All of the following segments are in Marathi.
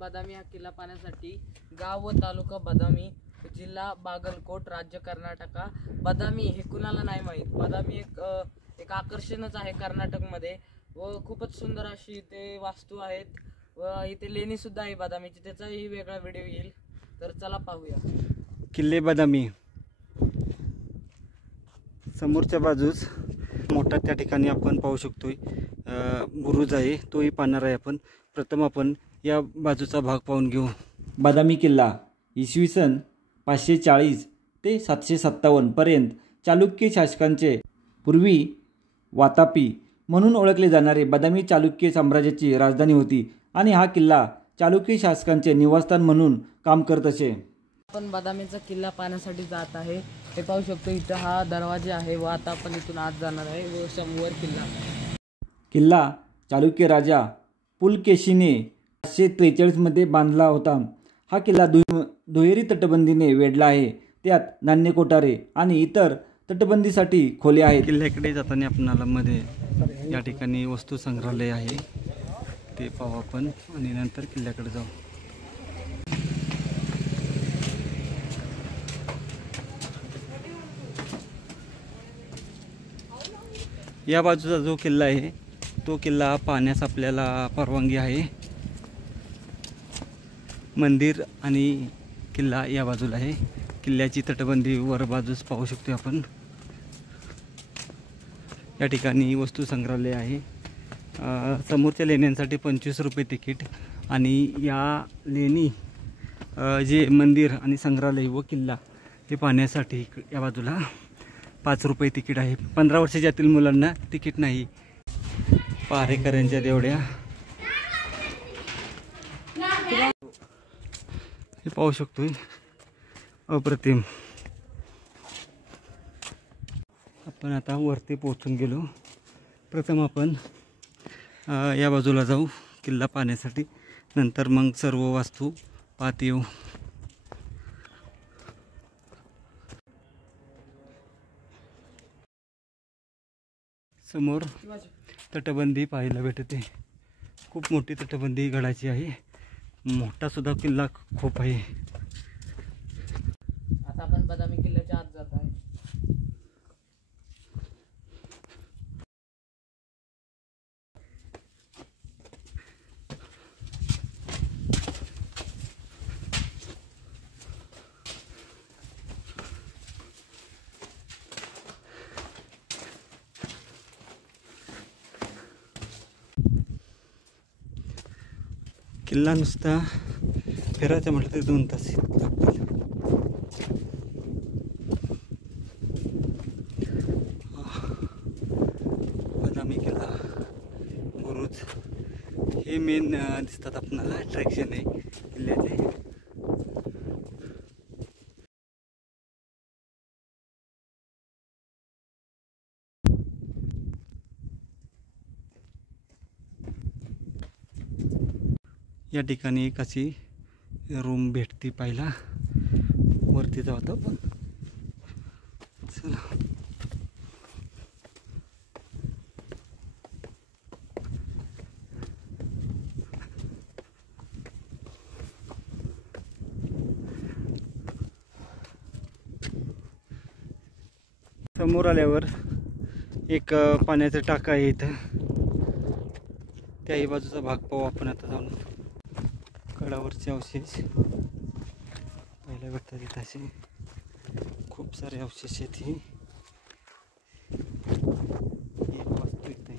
बदामी हा किल्ला पाहण्यासाठी गाव व तालुका बदामी, जिल्हा बागलकोट, राज्य कर्नाटका। बदामी हे कुणाला नाही माहीत, बदामी एक आकर्षणच आहे कर्नाटकमध्ये व खूपच सुंदर अशी इथे वास्तू आहेत व इथे लेणी सुद्धा आहे बदामीची, त्याचाही वेगळा व्हिडिओ येईल, तर चला पाहूया। किल्ले बदामी समोरच्या बाजूस मोठा त्या ठिकाणी आपण पाहू शकतोय बुरुज आहे, तोही पाहणार आहे आपण। प्रथम आपण या बाजूचा भाग पाहून घेऊ। बदामी किल्ला इसवी सन 540 ते 757 पर्यंत चालुक्य शासकांचे पूर्वी वातापी म्हणून ओळखले जाणारे बदामी चालुक्य साम्राज्याची राजधानी होती आणि हा किल्ला चालुक्य शासकांचे निवासस्थान म्हणून काम करत असे। आपण बदामीचा किल्ला पाहण्यासाठी जात आहे, हे पाहू शकतो इथं हा दरवाजा आहे व आता आपण इथून आत जाणार आहे व समोर किल्ला चालुक्य राजा पुलकेशीने 543 मध्ये बांधला होता। हा किल्ला दुहेरी तटबंदीने वेढला आहे, त्यात धान्य कोठारे आणि इतर तटबंदीसाठी खोले आहेत। किल्ल्याकडे जाताना आपणाला मध्ये या ठिकाणी वस्तू संग्रहालय आहे, ते पाहू आपण आणि नंतर किल्ल्याकडे जाऊ। या बाजूचा जो किल्ला आहे तो किल्ला पाहण्यास आपल्याला परवानगी आहे। मंदिर आणि किल्ला या बाजूला आहे। किल्ल्याची तटबंदी वर बाजूस पाहू शकतो आपण। या ठिकाणी वस्तू संग्रहालय आहे। समोरच्या लेण्यांसाठी 25 रुपये तिकीट आणि या लेणी जे मंदिर आणि संग्रहालय व किल्ला हे पाहण्यासाठी या बाजूला 5 रुपये तिकीट आहे। 15 वर्षाच्या आतील मुलांना तिकीट नाही। पारेकरांच्या देवड्या हे पाहू शकतोय, अप्रतिम। आपण आता वरती पोहोचून गेलो। प्रथम आपण या बाजूला जाऊ किल्ला पाहण्यासाठी, नंतर मग सर्व वास्तू पाहत येऊ। समोर तटबंदी पाहायला भेटते, खूप मोठी तटबंदी गडाची आहे, मोठा सुद्धा किल्ला खूप आहे। आता आपण बदामी किल्ल्याच्या आत जात आहे। किल्ला नुसता फिरायचं म्हटलं तर 2 तास लागतील। बदामी किल्ला, बुरुज हे मेन दिसतात आपल्याला, अट्रॅक्शन आहे किल्ल्याचे। या ठिकाणी एक अशी रूम भेटती पाहिला, वरती जाऊ आपण। चला समोर आल्यावर एक पाण्याचं टाका आहे इथं, त्याही बाजूचा भाग पाहू आपण आता जाऊन। गडावरचे अवशेष पाहायला भेटतात इथं, असे खूप सारे अवशेष आहेत। ही एक वास्तू इथं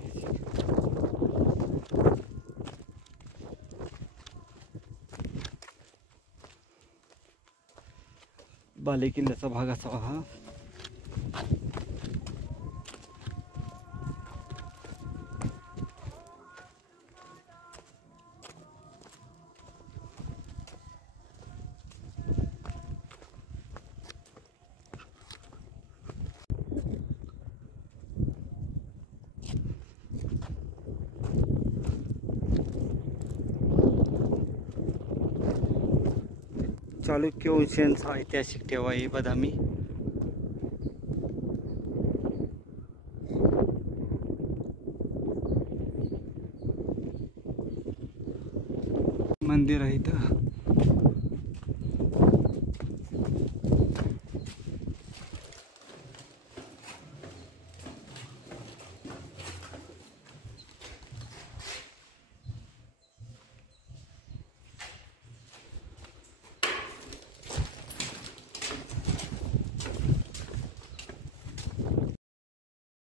बाले किल्ल्याचा भाग असावा हा। चालुक्य वंशांचा ऐतिहासिक ठेवा आहे बदामी। मंदिर आहे इथं.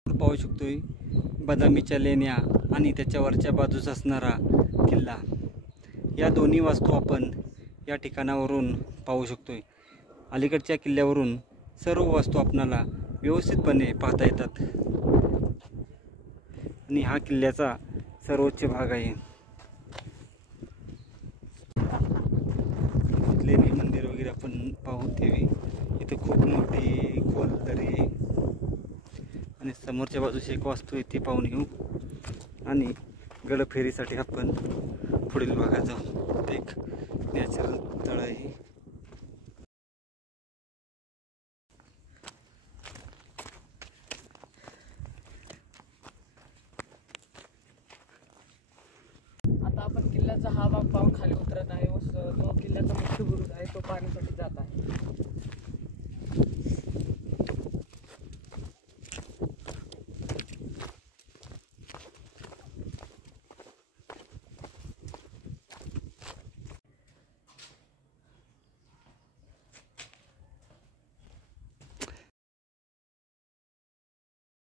पाहू शकतोय बदामीच्या लेण्या आणि त्याच्यावरच्या बाजूस असणारा किल्ला. या दोन्ही वास्तू आपण या ठिकाणावरून पाहू शकतोय. अलीकडच्या किल्ल्यावरून सर्व वास्तू आपणाला व्यवस्थितपणे पाहता येतात आणि हा किल्ल्याचा सर्वोच्च भाग आहे. लेणी मंदिर वगैरे आपण पाहू ठेवी. इथं खूप मोठी खोल दरी आहे आणि समोरच्या बाजूची एक वास्तू आहे ती पाहून घेऊ आणि गडफेरीसाठी आपण पुढील भागात जाऊ. एक नॅचरल तळ आहे. आता आपण किल्ल्याचा हा भाग पाहून खाली उतरत आहे व जो किल्ल्याचा मुख्य बुरुज आहे तो पाहण्यासाठी जात आहे.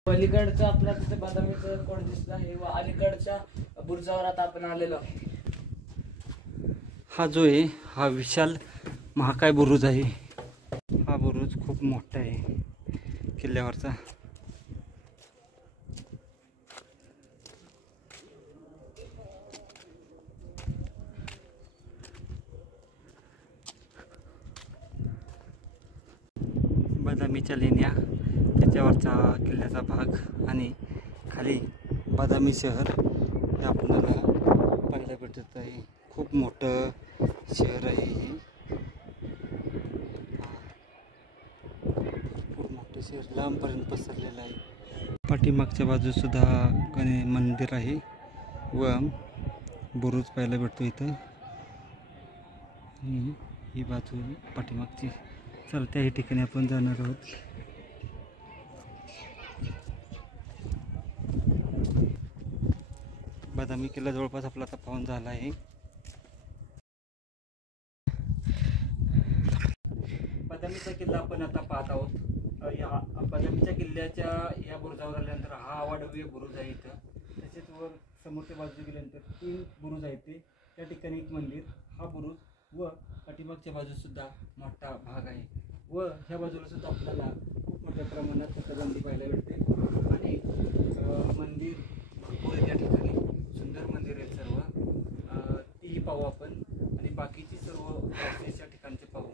पलीकडचं आपल्या तिथे बदामीचं कोड दिसत आहे व अलीकडच्या बुरुजावर आता आपण आलेलो आहे. हा जो आहे हा विशाल महाकाय बुरुज आहे. हा बुरुज खूप मोठा आहे किल्ल्यावरचा. बदामीच्या लेण्या, त्याच्यावरचा किल्ल्याचा भाग आणि खाली बदामी शहर हे आपल्याला पाहायला भेटत आहे. खूप मोठं शहर आहे हे. खूप मोठं शहर लांबपर्यंत पसरलेलं आहे. पाठीमागच्या बाजूस सुद्धा गणेश मंदिर आहे व बुरुज पाहायला भेटतो इथं. ही बाजू पाठीमागची. चल त्याही ठिकाणी आपण जाणार आहोत. बदामी किल्ला जवळपास आपला आता पाहून झाला आहे. बदामीचा किल्ला आपण आता पाहत आहोत. या बदामीच्या किल्ल्याच्या या बुरुजावर आल्यानंतर हा आवाढव्य बुरुज आहे इथं. तसेच वर समोरच्या बाजूला गेल्यानंतर 3 बुरुज आहेत ते. त्या ठिकाणी एक मंदिर, हा बुरुज व पाठीमागच्या बाजूस सुद्धा मोठा भाग आहे व ह्या बाजूला सुद्धा आपल्याला खूप मोठ्या प्रमाणात तटबंदी पाहायला भेटते आणि मंदिर भरपूर आहे त्या ठिकाणी. सुंदर मंदिर आहेत सर्व. तीही पाहू आपण आणि बाकीची सर्व वास्तूच्या ठिकाणचे पाहू.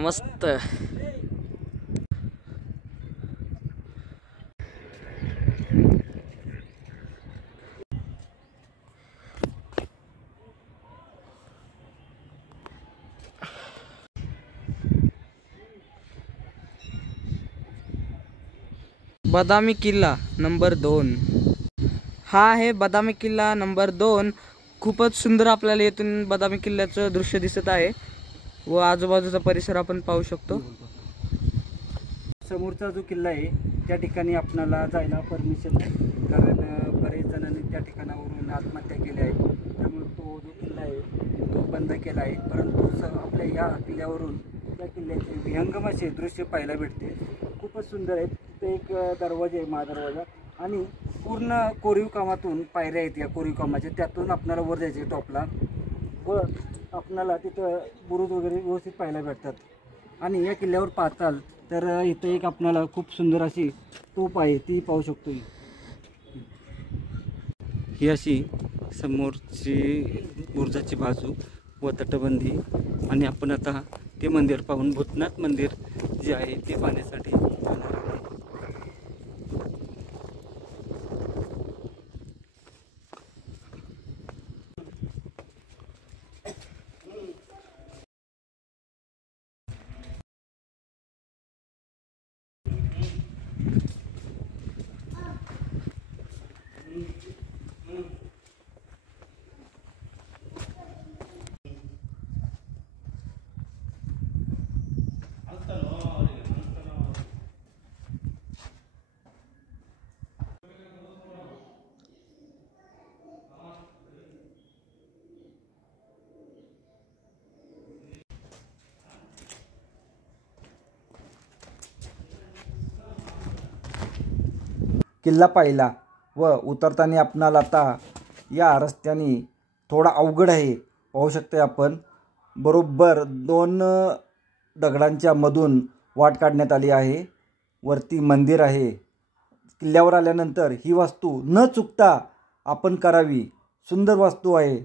मस्त. बदामी किल्ला नंबर 2. हा आहे बदामी किल्ला नंबर 2. खूपच सुंदर आपल्याला येथून बदामी किल्ल्याचं दृश्य दिसत आहे व आजूबाजूचा परिसर आपण पाहू शकतो. समोरचा जो किल्ला आहे त्या ठिकाणी आपणाला जायला परमिशन नाही, कारण बरेच जणांनी त्या ठिकाणावरून आत्महत्या केल्या आहेत. त्यामुळे तो जो किल्ला आहे तो बंद केला आहे. परंतु आपल्या या किल्ल्यावरून त्या किल्ल्याचे विहंगम असे दृश्य पाहायला भेटते. खूपच सुंदर आहेत. तिथे एक दरवाजा आहे, महादरवाजा, आणि पूर्ण कोरीव कामातून पायऱ्या आहेत. या कोरीव कामाच्या त्यातून आपल्याला वर जायचे टॉपला व आपणाला तिथं बुरुज वगैरे व्यवस्थित पाहायला भेटतात. आणि या किल्ल्यावर पाहताल तर इथं एक आपणाला खूप सुंदर अशी तोफ आहे, ती पाहू शकतो. ही अशी समोरची बुरुजाची बाजू व तटबंदी, आणि आपण आता ते मंदिर पाहून भूतनाथ मंदिर जे आहे ते पाहण्यासाठी जाणार आहे. किल्ला पाहिला व उतरताना आपणाला आता या रस्त्याने थोडा अवघड आहे. पाहू शकते आपण बरोबर 2 दगडांच्या मधून वाट काढण्यात आली आहे. वरती मंदिर आहे. किल्ल्यावर आल्यानंतर ही वास्तू न चुकता आपण करावी. सुंदर वास्तू आहे.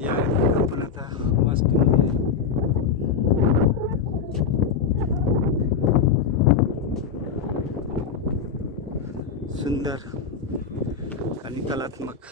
या आपण आता वास्तूमध्ये सुंदर आणि कलात्मक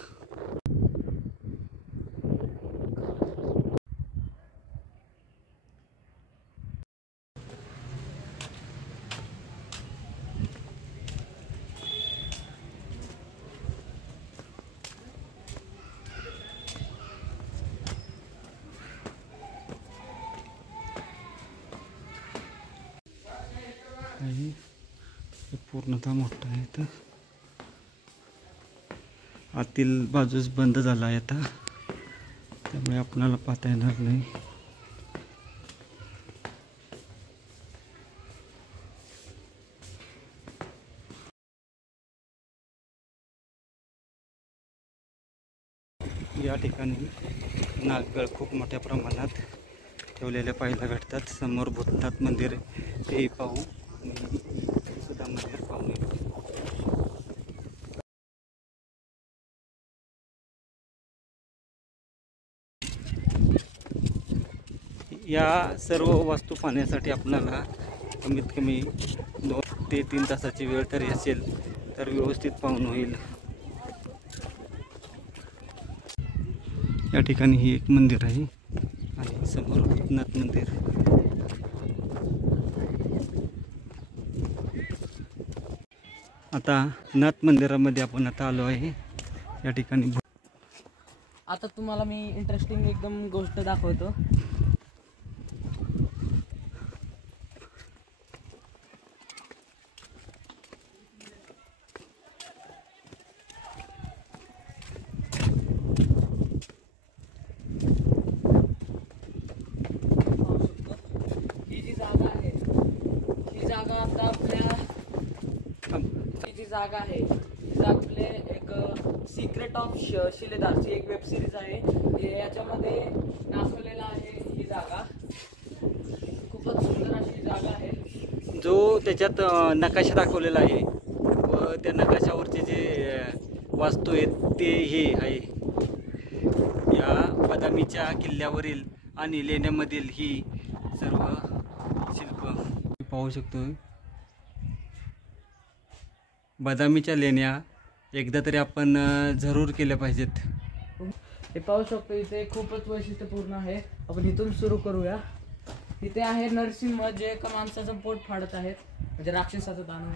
आहे. हे पूर्णतः मोठं आहे. तर आतील बाजूस बंद झाला आहे आता, त्यामुळे आपणाला पाहता येणार नाही. या ठिकाणी नागगळ खूप मोठ्या प्रमाणात ठेवलेल्या पाहायला भेटतात. समोर भूतनाथ मंदिर आहे, ते पाहू आणि सुद्धा मंदिर पाहून येऊ. या सर्व वास्तू पाहण्यासाठी आपल्याला कमीत कमी 2 ते 3 तासाची वेळ तरी असेल, तर व्यवस्थित पाहून होईल. या ठिकाणी ही एक मंदिर आहे आणि समोर भूतनाथ मंदिर. आता नाथ मंदिरामध्ये आपण आता आलो आहे. या ठिकाणी आता तुम्हाला मी इंटरेस्टिंग एकदम गोष्ट दाखवतो. ही जी जागा आहे, ही जागा आता आपल्या ही जी जागा आहे, ही आपले एक सिक्रेट ऑफ शिलेदारची एक वेब सिरीज आहे. हे याच्यामध्ये दाखवलेलं आहे. ही जागा खूपच सुंदर अशी जागा आहे. जो त्याच्यात नकाशा दाखवलेला आहे व त्या नकाशावरचे जे वास्तू आहेत ते हे आहे. या बदामीच्या किल्ल्यावरील आणि लेण्यांमधील ही सर्व शिल्प पाहू शकतो. बदामीच्या लेण्या एकदा तरी आपण जरूर केल्या पाहिजेत. हे पाहू शकतो, इथे खूपच वैशिष्ट्यपूर्ण आहे. आपण इथून सुरू करूया. इथे आहे नरसिंह, जे एका माणसाचं पोट फाडत आहेत, म्हणजे राक्षसाचं दानव.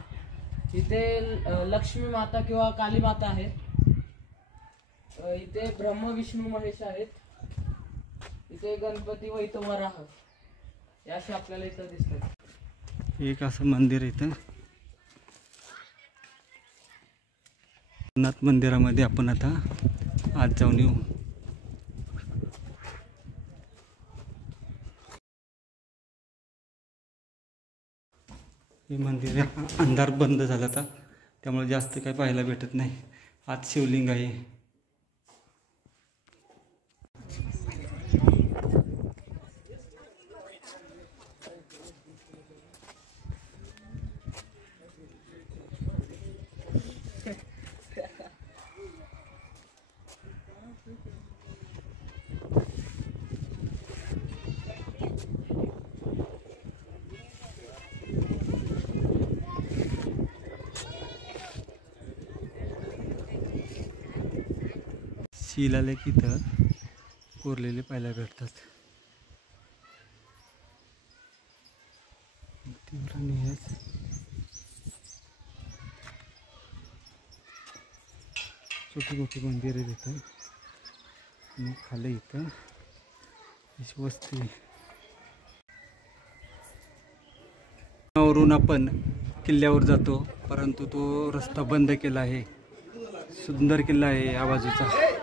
इथे लक्ष्मी माता किंवा काली माता आहेत. इथे ब्रह्म विष्णू महेश आहेत. इथे गणपती व इथं वराह हे असे आपल्याला इथं दिसतात. एक असं मंदिर आहे इथं. नाथ मंदिरामध्ये आपण आता आज जाऊन येऊ. हे मंदिर आहे. अंधार बंद झाला आता त्यामुळे जास्त काही पाहायला भेटत नाही. आज शिवलिंग आहे. शिलालेख इथं कोरलेले पाहायला भेटतात. छोटी मोठी मंदिर आहे तिथं आणि खाली इथं अशी वस्ती. वरून आपण किल्ल्यावर जातो, परंतु तो रस्ता बंद केला आहे. सुंदर किल्ला आहे या बाजूचा.